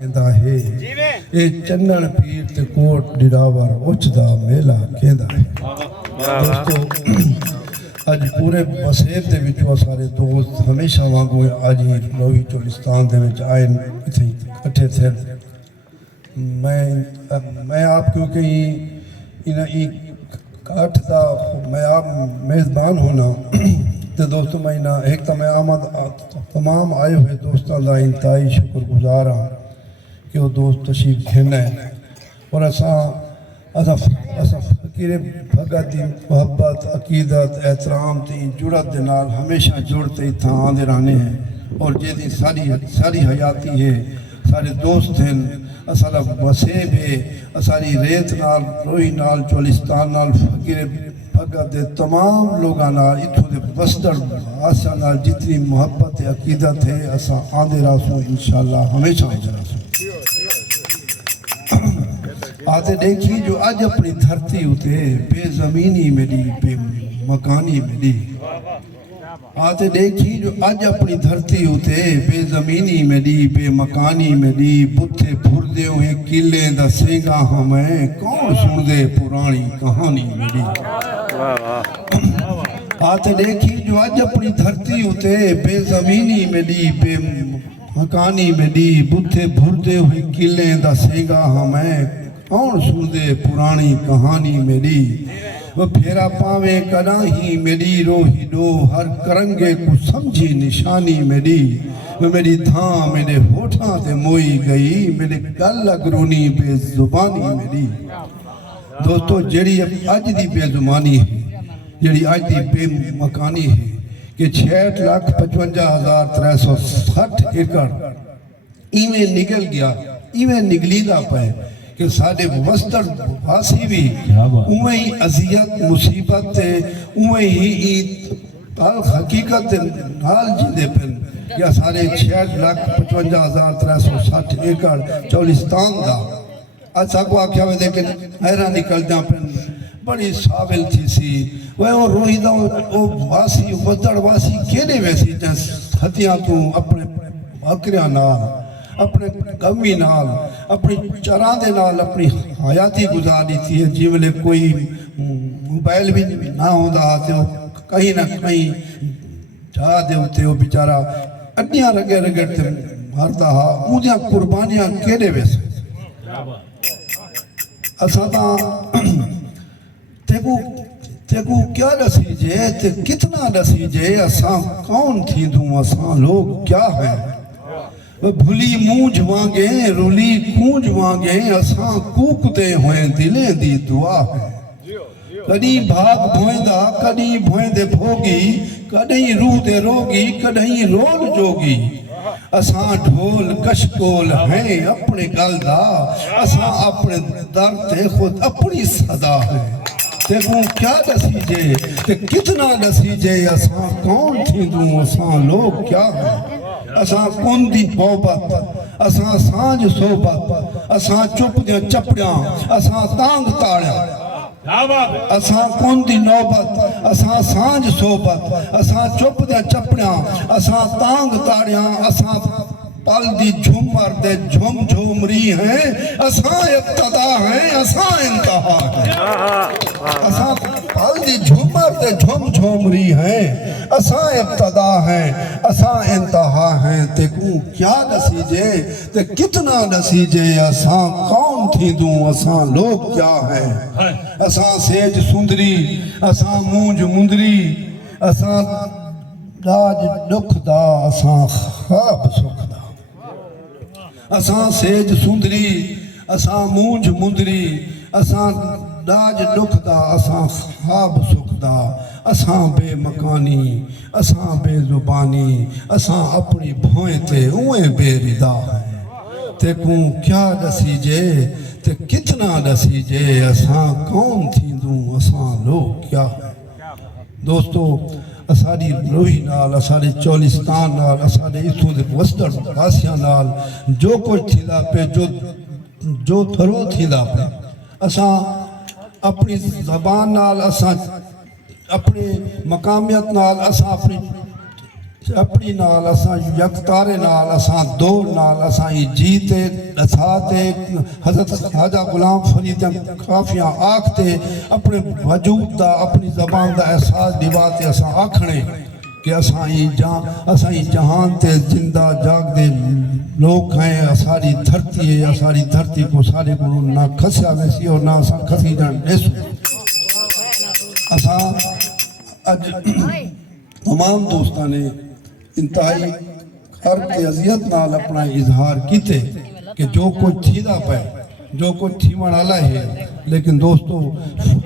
کہندا ہے اے چنن پیر تے کوٹ ڈراور اچدا میلہ کہندا ہے۔ دوستو اج پورے مسیب دے وچوں سارے دوست ہمیشہ وانگو اج نویں چولستان دے وچ آئے ایتھے اکٹھے تھے۔ میں آپ کیونکہ کاٹ دا میں آپ میزبان ہونا تے دوستو میں ایک تو میں آمد تمام آئے ہوئے دوستاں دا انتہائی شکر گزار ہاں کہ وہ دوست تشریف کھینا ہے اور اساں فقیر بھگت دی محبت عقیدت احترام تی جڑت دے نال ہمیشہ جڑتے تھا آندے رہنے ہیں اور جیدی ساری حیاتی ہے سارے دوست ہیں اسالہ وسیب ہے اساری ریت نال روئی نال چولستان نال فقیر بھگت دے تمام لوگاں نال اتھو دے بسدر آسا نال جتنی محبت عقیدت ہے اساں آندے راسوں انشاءاللہ ہمیشہ آندے راسوں۔ آتے دیکھی جو آج اپنی دھرتی ہوتے بے زمینی ملی بے مکانی ملی۔ آتے دیکھی جو آج اپنی دھرتی ہوتے بے زمینی ملی بے مکانی ملی بتھے بھر دے ہوئے قلعے دا سینگا ہمیں کون سن دے پرانی کہانی ملی۔ آتے دیکھی جو آج اپنی دھرتی ہوتے بے زمینی ملی بے مکانی ملی بتھے بھر دے ہوئے قلعے دا سینگا ہمیں کون سن دے پرانی کہانی میری۔ وہ پھیرا پاویں کنا ہی میری روحی دو ہر کرنگے کو سمجھی نشانی میری۔ وہ میری دھاں میرے ہوٹھاں تے موئی گئی میرے گل اگرونی بے زبانی میری۔ دوستو جڑی اج دی بے زبانی ہے جڑی اج دی بے مکانی ہے کہ 66,55,360 ایکڑ ایویں نکل گیا ایویں نگلی دا پائے کہ سارے وسطر واسی بھی اوہیں ہی عذیت مصیبت تے اوہیں ہی تلخ حقیقت نال جیندے پن یا سارے 66,55,360 ایکڑ چولستان دا آج ساکو آکھیا ہوئے دیکھیں حیران نکل جا پن بڑی سابل تھی سی وہ روحی دا واسی وسطر واسی کیلے ویسی جس ہتھیاں تو اپنے بکریاں نال اپنے کمی نال اپنی چراندے نال اپنی حیاتی گزاری تھی جی ملے کوئی موبائل بھی نہ ہوندہ آتے ہو کہیں نہ کہیں جا دے ہوتے ہو بیچارہ اڈیاں رگے رگے تے مارتا ہا مجھے قربانیاں کیلے ویسے اساں تیکو کیا نسیجے تے کتنا نسیجے اساں کون تھی دوں اساں لوگ کیا ہیں وہ بھلی مونج وانگے رولی کونج وانگے اساں کوکتے ہوئے دلیں دی دعا ہے کدی بھاگ بھوئندہ کدی بھوئندے بھوگی کدی روح دے روگی کدی رول جوگی اساں ڈھول کشکول ہیں اپنے گلدہ اساں اپنے درد تے خود اپنی صدا ہے تیکوں کیا نسیجے تے کتنا نسیجے اساں کون تھی دوں اساں لوگ کیا ہیں اساں کون دی محبت اساں سانج صحبت اساں چپ دیاں چپڑیاں اساں تانگ تاڑیاں اساں کون دی نوبت اساں سانج صحبت اساں چپ دیاں چپڑیاں اساں تانگ تاڑیاں اساں پل دی جھومر دے جھوم جھومری ہیں اساں ابتدا ہیں اساں انتہا ہیں اساں پل دی جھومر دے جھوم جھومری ہیں اساں ابتدا ہیں اساں انتہا ہیں تیکوں کیا نسیجے تے کتنا نسیجے اساں کون تھی دوں اساں لوگ کیا ہیں اساں سیج سندری اساں مونج مندری اساں لاج دکھ دا اساں خواب سکھ دا اساں سیج سندری اساں مونج مندری اساں لاج دکھ دا اساں خواب سکھ دا اساں بے مکانی اساں بے زبانی اساں اپنی بھوئیں تے اویں بے ردا ہیں تیکوں کیا نسیجے تے کتنا نسیجے اساں کون تھی دوں اساں لوگ کیا ہیں دوستو اساری روحی نال اساری چولستان نال اساری اتھوں دے وسطر واسیاں نال جو کچھ تھیلا پہ جو تھرو تھیلا پہ اساں اپنی زبان نال اساں اپنی مقامیت نال اساں اپنی اپنی نال اساں یکتارے نال اساں دو نال اساں جیتے دساتے حضرت خواجہ غلام فرید کافیاں آکھتے اپنے وجود دا اپنی زبان دا احساس دیواتے اساں آکھنے کہ اساں جہان تے زندہ جاگ دے لوگ ہیں ساری دھرتی ہے ساری دھرتی کو سارے کو نہ کھسیا ویسی اور نہ اساں کھسی جان دیسو اساں اج تمام دوستاں نے انتہائی حرب تے عذیت نال اپنا اظہار کیتے کہ جو کچھ تھیدا پے جو کچھ تھیون والا ہے لیکن دوستو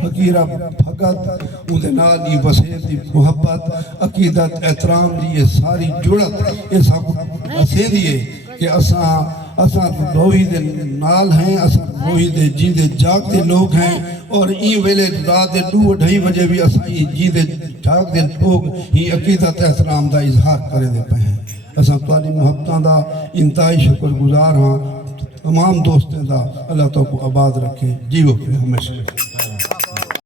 فقیرہ بھگت اندے نال دی وسیعت دی محبت عقیدت احترام دی یہ ساری جڑت یہ سب اسے دیئے کہ اساں روحی دے نال ہیں اساں روحی دے جیندے جاگ دے لوگ ہیں اور این ویلے رات دے 2-2:30 بجے بھی اساں جیندے جاگ دے لوگ ہی عقیدت احترام دا اظہار کرے دے پہ ہیں اساں تواڈی محبتاں دا انتہائی شکر گزار ہاں تمام دوستیں دا اللہ تو کو آباد رکھے جیو پہ ہمیشہ